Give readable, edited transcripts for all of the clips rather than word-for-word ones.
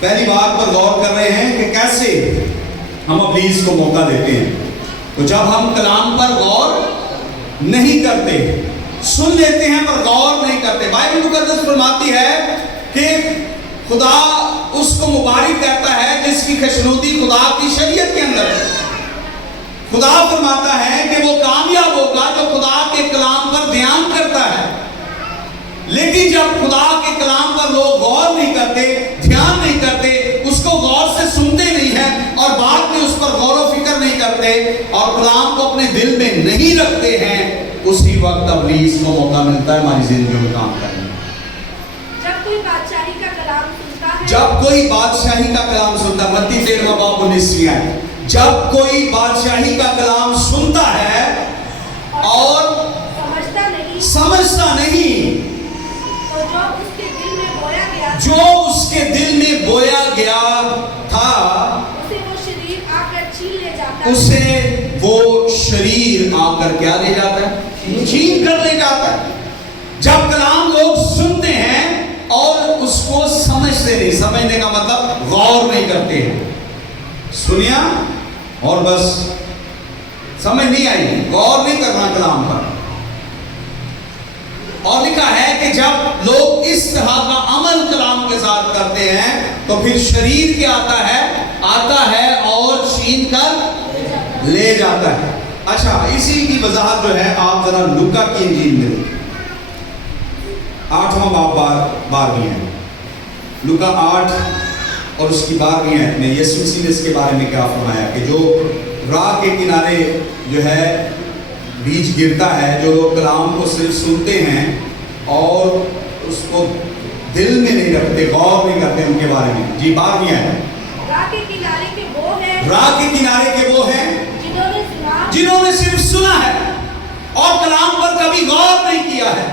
پہلی بات پر غور کر رہے ہیں کہ کیسے ہم ابلیس کو موقع دیتے ہیں. تو جب ہم کلام پر غور نہیں کرتے، سن لیتے ہیں پر غور نہیں کرتے. بائبل مقدس فرماتی ہے کہ خدا اس کو مبارک کہتا ہے جس کی خوشنودی خدا کی شریعت کے اندر ہے. خدا فرماتا ہے کہ وہ کامیاب ہوگا جو خدا کے کلام پر دھیان کرتا ہے. لیکن جب خدا کے کلام پر لوگ غور نہیں کرتے، دھیان نہیں کرتے، اس کو غور سے سنتے نہیں ہیں اور بعد میں اس پر غور و فکر نہیں کرتے اور کلام کو اپنے دل میں نہیں رکھتے ہیں، اسی وقت ابلیس کو موقع ملتا ہے ہماری زندگیوں میں کام کرنے. جب کوئی بادشاہی کا کلام سنتا ہے، جب کوئی بادشاہی کا کلام سنتا ہے، متی 13 باب 19 ہے. جب کوئی بادشاہی کا کلام سنتا ہے اور سمجھتا نہیں، تو جو اس کے دل میں بویا گیا جو اس کے دل میں بویا گیا تھا اسے وہ شریر آ کر چھین لے جاتا ہے. اسے وہ شریر آ کر کیا لے جاتا ہے؟ چھین کر لے جاتا ہے. جب کلام لوگ سنتے ہیں اور اس کو سمجھتے نہیں، سمجھنے کا مطلب غور نہیں کرتے ہیں. سنیا اور بس سمجھ نہیں آئی، غور نہیں کرنا کلام پر. اور لکھا ہے کہ جب لوگ اس طرح کا عمل کلام کے ساتھ کرتے ہیں تو پھر شریر کیا آتا ہے اور چھین کر لے جاتا ہے. اچھا، اسی کی وضاحت جو ہے آپ ذرا لوکا کی انجیل میں 8واں باب 12ویں ہے. لوکا 8 اور اس کی 12ویں آیت میں یسوع مسیح نے اس کے بارے میں کیا فرمایا کہ جو راہ کے کنارے جو ہے بیج گرتا ہے، جو لوگ کلام کو صرف سنتے ہیں اور اس کو دل میں نہیں رکھتے، غور نہیں کرتے ان کے بارے میں. جی 12ویں آیت. راہ کے کنارے کے وہ ہیں، راہ کے کنارے کے وہ ہیں جنہوں نے صرف سنا ہے اور کلام پر کبھی غور نہیں کیا ہے.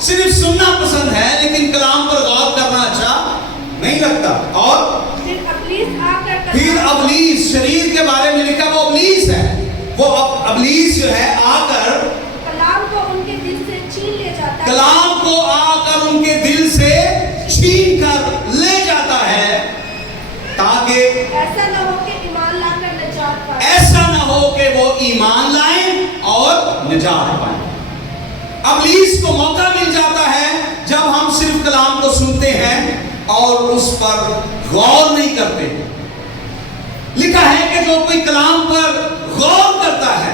صرف سننا پسند ہے لیکن کلام پر غور کرنا اچھا نہیں لگتا. اور پھر ابلیس، شریر کے بارے میں لکھا وہ ابلیس ہے. وہ ابلیس جو ہے آ کر کلام کو ان کے دل سے چھین لے جاتا ہے، کلام کو آ کر ان کے دل سے چھین کر لے جاتا ہے تاکہ ایسا نہ ہو کہ ایمان لا کر نجات پائیں. ایسا نہ ہو کہ وہ ایمان لائیں اور نجات پائیں. ابلیس کو موقع مل جاتا ہے جب ہم صرف کلام کو سنتے ہیں اور اس پر غور نہیں کرتے. لکھا ہے کہ جو کوئی کلام پر غور کرتا ہے،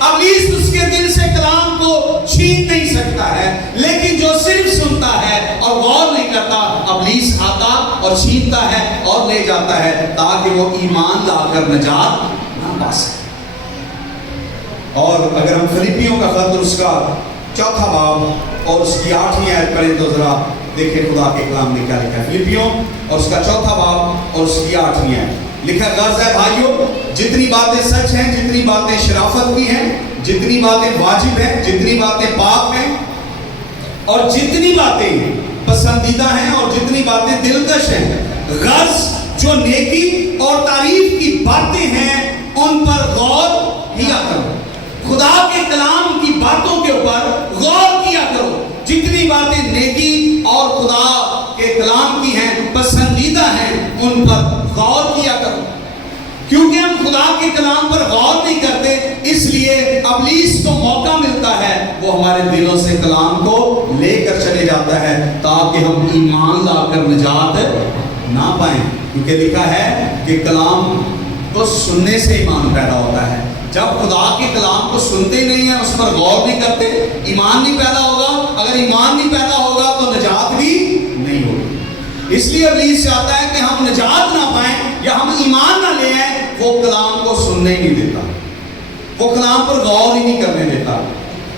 ابلیس اس کے دل سے کلام کو چھین نہیں سکتا ہے. لیکن جو صرف سنتا ہے اور غور نہیں کرتا، ابلیس آتا اور چھینتا ہے اور لے جاتا ہے تاکہ وہ ایمان لا کر نجات نہ پا سکے. اور اگر ہم فلیپیوں کا خط اور اس کا 4 باب اور اس کی 8ویں آیت پڑھیں تو ذرا دیکھیں خدا کے کلام میں کیا لکھا ہے. فلیپیوں اور اس کا 4 باب اور اس کی 8ویں آیت لکھا ہے، غرض ہے بھائیو جتنی باتیں سچ ہیں، جتنی باتیں شرافت کی ہیں، جتنی باتیں واجب ہیں، جتنی باتیں پاک ہیں اور جتنی باتیں پسندیدہ ہیں اور جتنی باتیں دلکش ہیں، غرض جو نیکی اور تعریف کی باتیں ہیں ان پر غور کیا کرو. خدا کے کلام کی باتوں کے اوپر غور کیا کرو. جتنی باتیں نیکی اور خدا کے کلام کی ہیں، پسندیدہ ہیں، ان پر غور کیا کرو. کیونکہ ہم خدا کے کلام پر غور نہیں کرتے، اس لیے ابلیس کو موقع ملتا ہے، وہ ہمارے دلوں سے کلام کو لے کر چلے جاتا ہے تاکہ ہم ایمان لا کر نجات نہ پائیں. کیونکہ لکھا ہے کہ کلام کو سننے سے ایمان پیدا ہوتا ہے. جب خدا کے کلام کو سنتے نہیں ہیں، اس پر غور نہیں کرتے، ایمان نہیں پیدا ہوگا. اگر ایمان نہیں پیدا ہوگا تو نجات بھی نہیں ہوگی. اس لیے ابلیس چاہتا ہے کہ ہم نجات نہ پائیں یا ہم ایمان نہ لے آئیں. وہ کلام کو سننے ہی نہیں دیتا، وہ کلام پر غور ہی نہیں کرنے دیتا.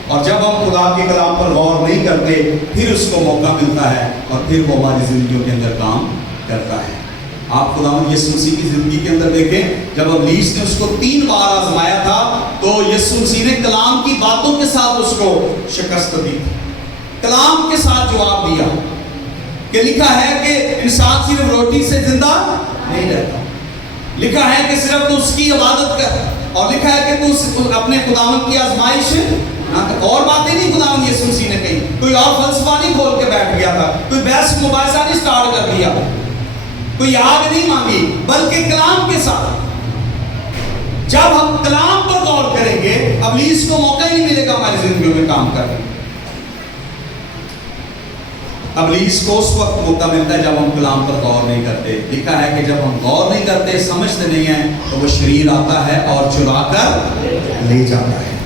اور جب ہم خدا کے کلام پر غور نہیں کرتے پھر اس کو موقع ملتا ہے اور پھر وہ ہماری زندگیوں کے اندر کام کرتا ہے. آپ خداوند یسوع مسیح کی زندگی کے اندر دیکھیں، جب ابلیس نے اس کو 3 بار آزمایا تھا تو یسوع مسیح نے کلام کی باتوں کے ساتھ اس کو شکست دی، کلام کے ساتھ جواب دیا کہ لکھا ہے کہ انسان صرف روٹی سے زندہ نہیں رہتا. لکھا ہے کہ صرف تو اس کی عبادت کر، اور لکھا ہے کہ تو اپنے خداوند کی آزمائش اور باتیں نہیں خداوند یسوع مسیح نے کہی. کوئی اور فلسفہ نہیں کھول کے بیٹھ گیا تھا، کوئی بحث مباحثہ نہیں سٹارٹ کر دیا. کوئی آگ نہیں مانگی، بلکہ کلام کے ساتھ۔ جب ہم کلام پر غور کریں گے ابلیس کو موقع ہی نہیں ملے گا ہماری زندگیوں میں کام کرنے۔ ابلیس کو اس وقت موقع ملتا ہے جب ہم کلام پر غور نہیں کرتے۔ لکھا ہے کہ جب ہم غور نہیں کرتے، سمجھتے نہیں ہیں، تو وہ شریر آتا ہے اور چرا کر لے جاتا ہے۔